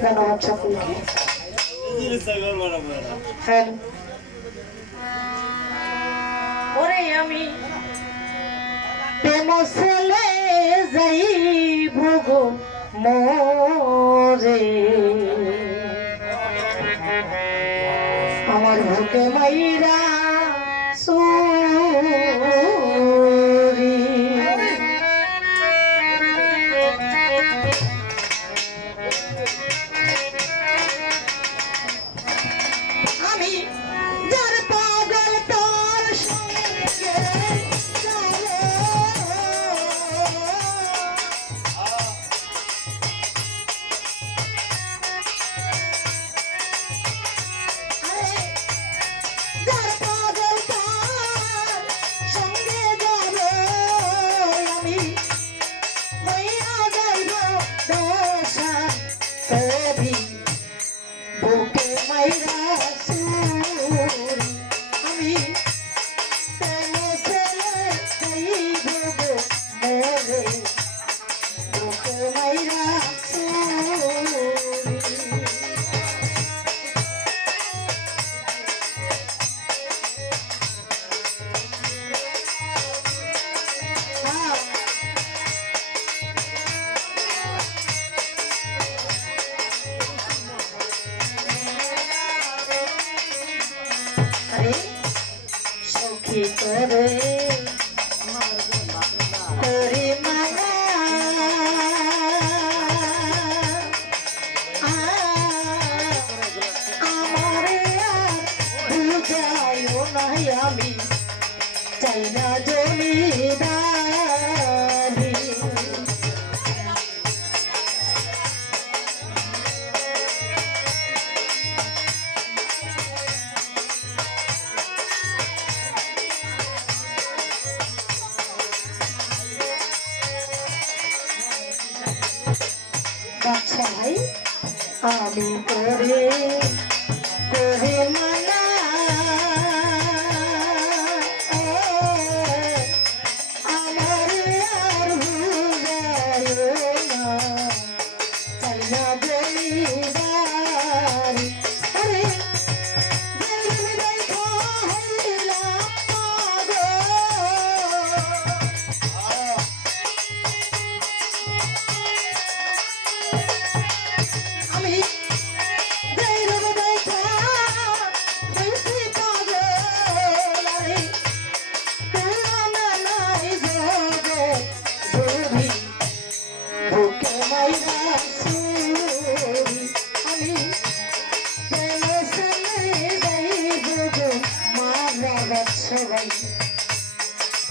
জানাচ্ছি ধন্যবাদ সকলকে হ্যালো ওরে আমি প্রেম ছেলে যাই ভুগো মরে আমার ভোকে মাইরা সু ভিতরে তোরে মায়া আমারে আর বুঝাইও নাই আমি চাই না জমিদার বাচ্চা ভাই আমি করে করে মা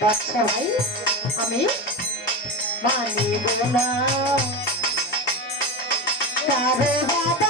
বাদশা ভাই আমি মানিব না। কারও বাবা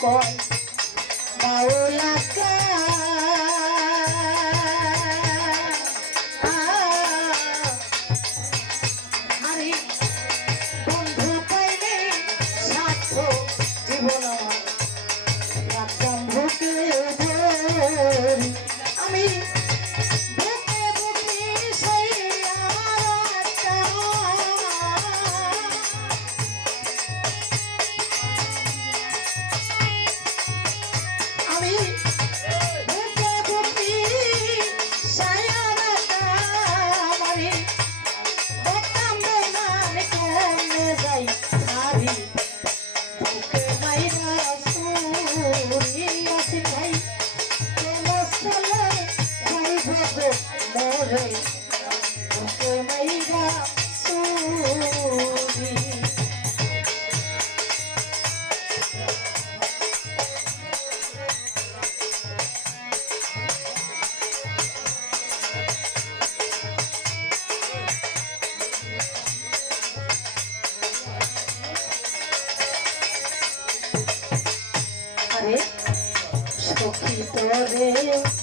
কয় করি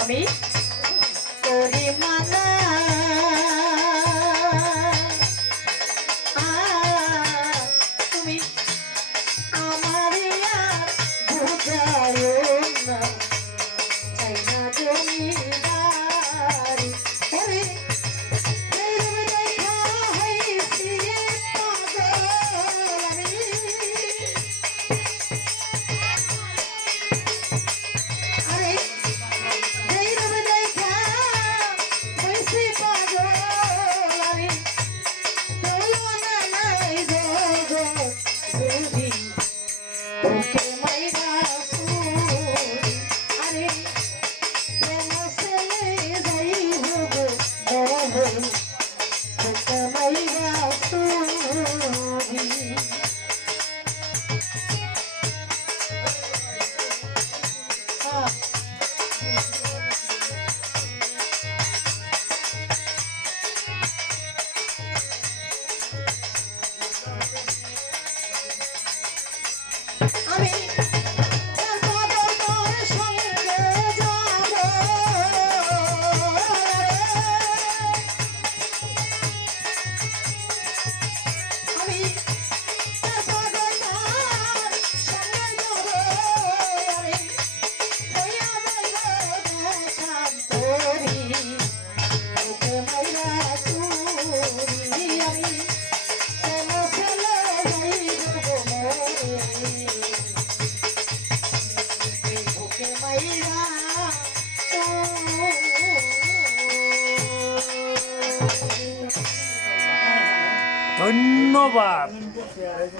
আমি?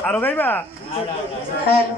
আরও গাইবা? হ্যালো